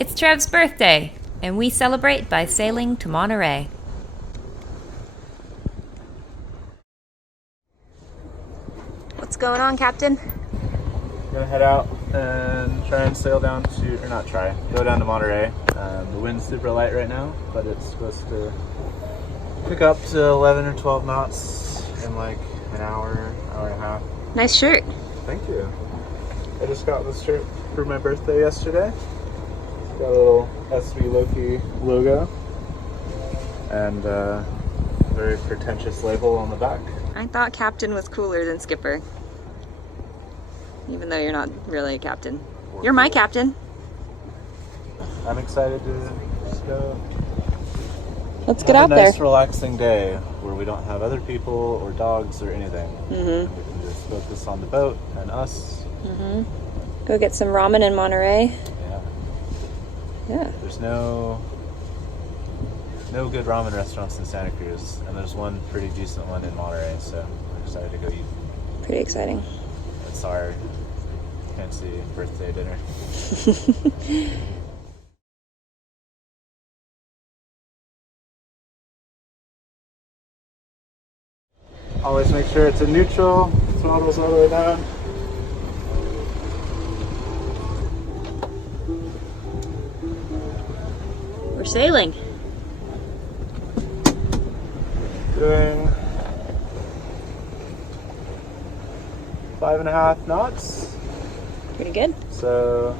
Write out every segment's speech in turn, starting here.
It's Trev's birthday, and we celebrate by sailing to Monterey. What's going on, Captain? Gonna head out and try and sail down to, or not try, go down to Monterey. The wind's super light right now, but it's supposed to pick up to 11 or 12 knots in like an hour, hour and a half. Nice shirt. Thank you. I just got this shirt for my birthday yesterday. It's got a little SV Loki logo and a very pretentious label on the back. I thought Captain was cooler than Skipper. Even though you're not really a captain. You're my captain. I'm excited to just go. Let's get out there. Have a nice, relaxing day where we don't have other people or dogs or anything. Mm-hmm. We can just focus on the boat and us. Mm-hmm. Go get some ramen in Monterey. Yeah. Yeah. There's no good ramen restaurants in Santa Cruz, and there's one pretty decent one in Monterey, so we're excited to go eat. Pretty exciting. It's our fancy birthday dinner. Always make sure it's in neutral, throttle's all the way down. We're sailing. Doing 5.5 knots. Pretty good. So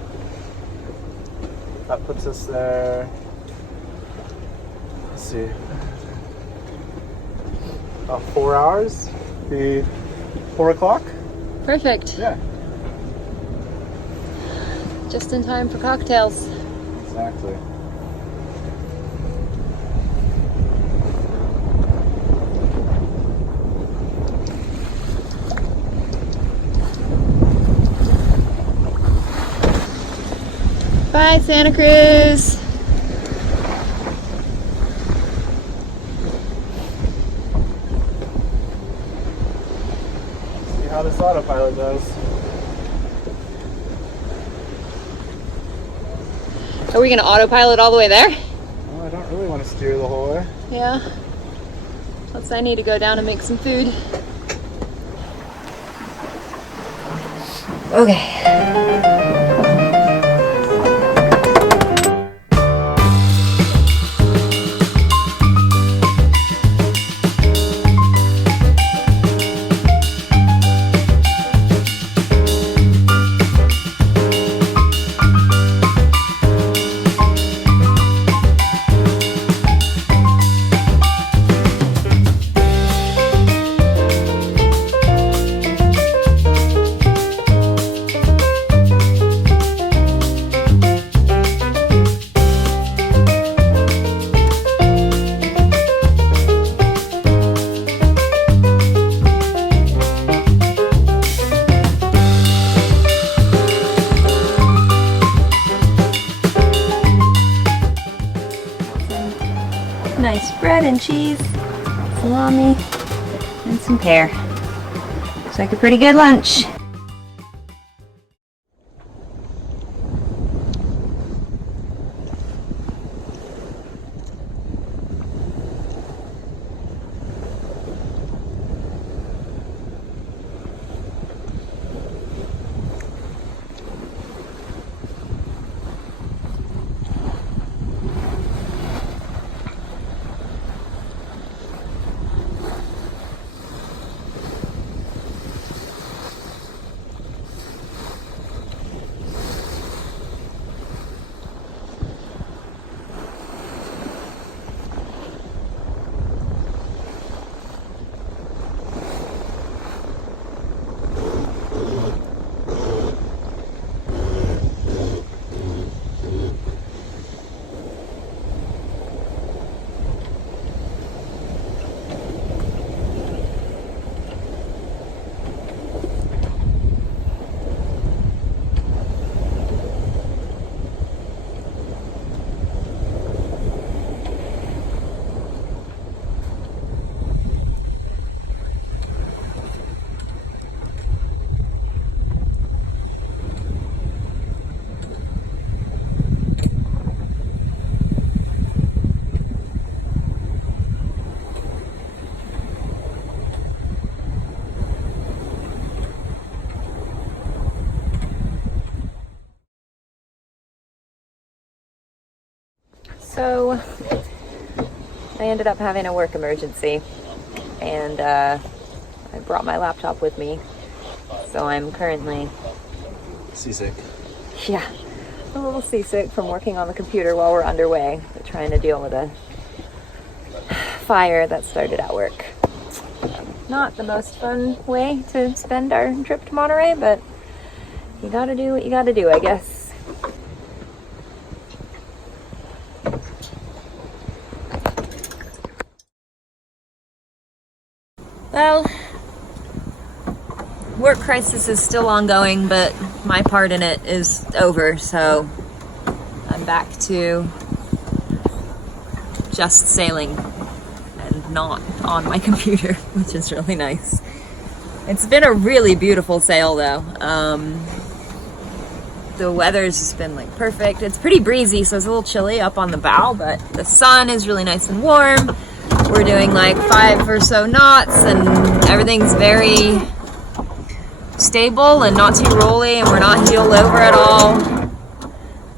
that puts us there. Let's see. About 4 hours. Be 4 o'clock. Perfect. Yeah. Just in time for cocktails. Exactly. Bye, Santa Cruz. See how this autopilot goes. Are we gonna autopilot all the way there? Well, I don't really want to steer the whole way. Yeah. Plus I need to go down and make some food. Okay. Nice bread and cheese, salami, and some pear. Looks like a pretty good lunch. So I ended up having a work emergency, and I brought my laptop with me, so I'm currently seasick. Yeah, a little seasick from working on the computer while we're underway, trying to deal with a fire that started at work. Not the most fun way to spend our trip to Monterey, but you gotta do what you gotta do, I guess. Well, work crisis is still ongoing, but my part in it is over, so I'm back to just sailing and not on my computer, which is really nice. It's been a really beautiful sail though. The weather's just been like perfect. It's pretty breezy, so it's a little chilly up on the bow, but the sun is really nice and warm. We're doing like 5 or so knots, and everything's very stable and not too rolly, and we're not heeled over at all.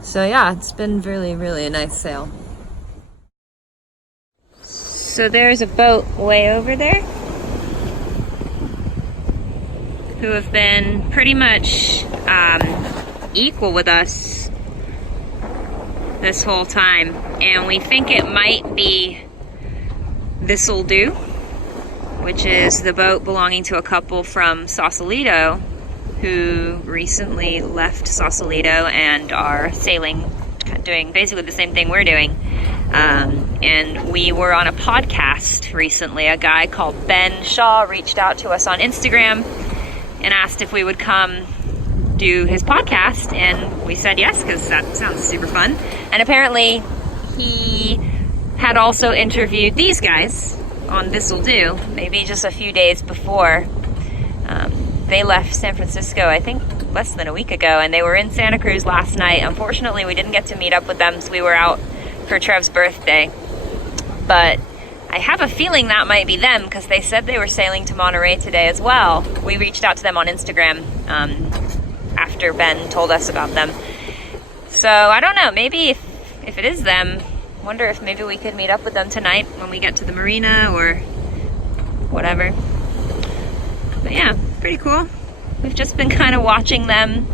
So yeah, it's been really, really a nice sail. So there's a boat way over there who have been pretty much equal with us this whole time, and we think it might be This'll Do, which is the boat belonging to a couple from Sausalito who recently left Sausalito and are sailing, doing basically the same thing we're doing. And we were on a podcast recently. A guy called Ben Shaw reached out to us on Instagram and asked if we would come do his podcast, and we said yes, because that sounds super fun. And apparently he had also interviewed these guys on This'll Do, maybe just a few days before. They left San Francisco, I think, less than a week ago, and they were in Santa Cruz last night. Unfortunately, we didn't get to meet up with them, so we were out for Trev's birthday. But I have a feeling that might be them, because they said they were sailing to Monterey today as well. We reached out to them on Instagram after Ben told us about them. So I don't know, maybe if it is them, wonder if maybe we could meet up with them tonight when we get to the marina or whatever. But yeah, pretty cool. We've just been kind of watching them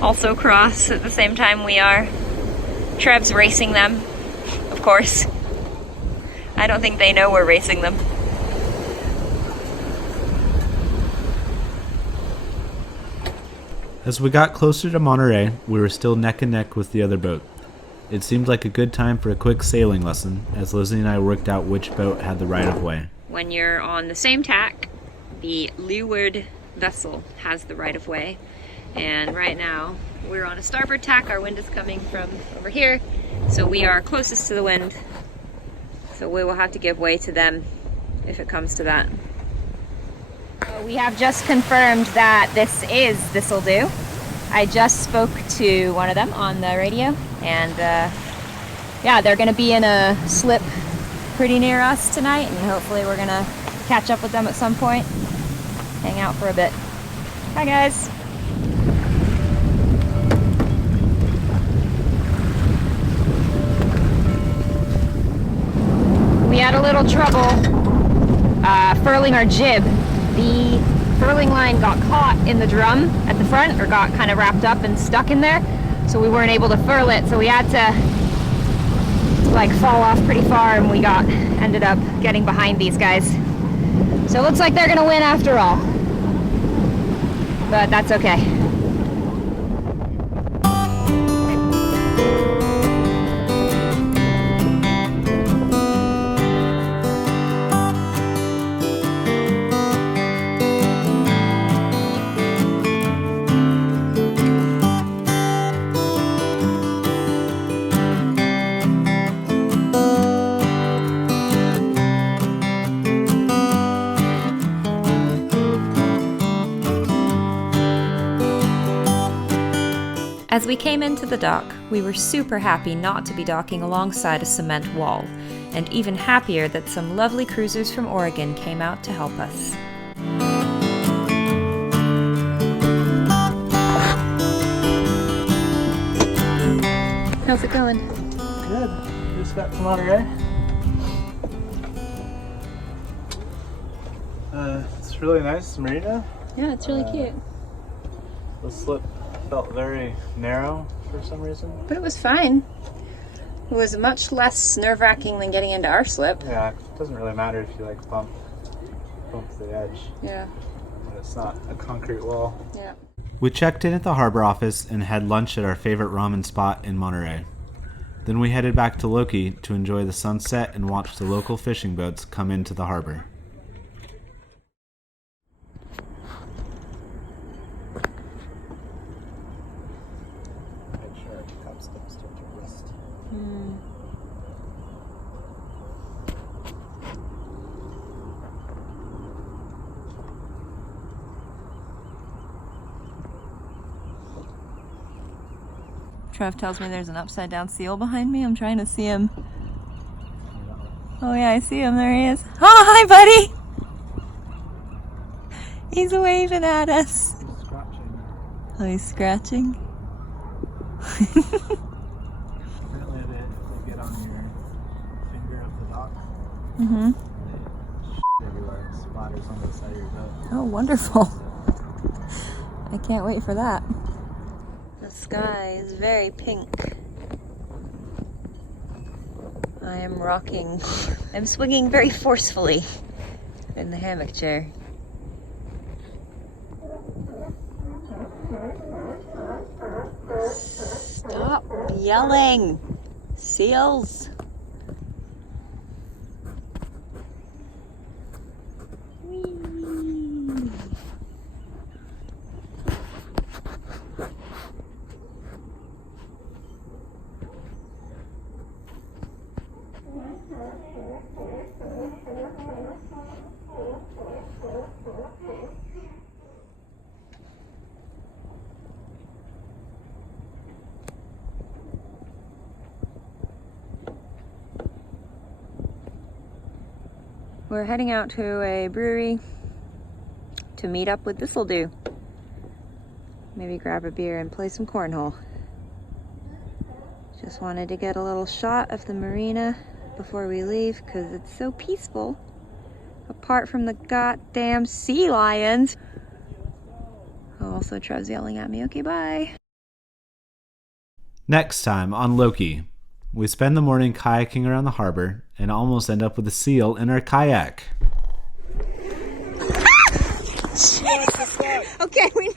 also cross at the same time we are. Trev's racing them, of course. I don't think they know we're racing them. As we got closer to Monterey, we were still neck and neck with the other boat. It seemed like a good time for a quick sailing lesson, as Lizzie and I worked out which boat had the right of way. When you're on the same tack, the leeward vessel has the right of way. And right now, we're on a starboard tack. Our wind is coming from over here, so we are closest to the wind. So we will have to give way to them if it comes to that. We have just confirmed that This'll Do. I just spoke to one of them on the radio, and yeah, they're gonna be in a slip pretty near us tonight, and hopefully we're gonna catch up with them at some point, hang out for a bit. Hi guys. We had a little trouble furling our jib. The furling line got caught in the drum at the front, or got kind of wrapped up and stuck in there, so we weren't able to furl it, so we had to like fall off pretty far, and we ended up getting behind these guys. So it looks like they're gonna win after all, but that's okay. As we came into the dock, we were super happy not to be docking alongside a cement wall, and even happier that some lovely cruisers from Oregon came out to help us. How's it going? Good. Just got to Monterey. It's really nice marina. Yeah, it's really cute. The slip felt very narrow for some reason. But it was fine. It was much less nerve-wracking than getting into our slip. Yeah, it doesn't really matter if you like bump the edge. Yeah. But it's not a concrete wall. Yeah. We checked in at the harbor office and had lunch at our favorite ramen spot in Monterey. Then we headed back to Loki to enjoy the sunset and watch the local fishing boats come into the harbor. Trev tells me there's an upside down seal behind me. I'm trying to see him. Oh yeah, I see him. There he is. Oh, hi buddy! He's waving at us. He's scratching. Oh, he's scratching? Apparently they get on your finger of the dock. Mm-hmm. They everywhere. It splatters on the side of your boat. Oh, wonderful. I can't wait for that. The sky is very pink. I am rocking. I'm swinging very forcefully in the hammock chair. Stop yelling! Seals! Whee! We're heading out to a brewery to meet up with This'll Do. Maybe grab a beer and play some cornhole. Just wanted to get a little shot of the marina before we leave because it's so peaceful. Apart from the goddamn sea lions. Also, Trev's yelling at me. Okay, bye. Next time on Loki, we spend the morning kayaking around the harbor and almost end up with a seal in our kayak. Okay, we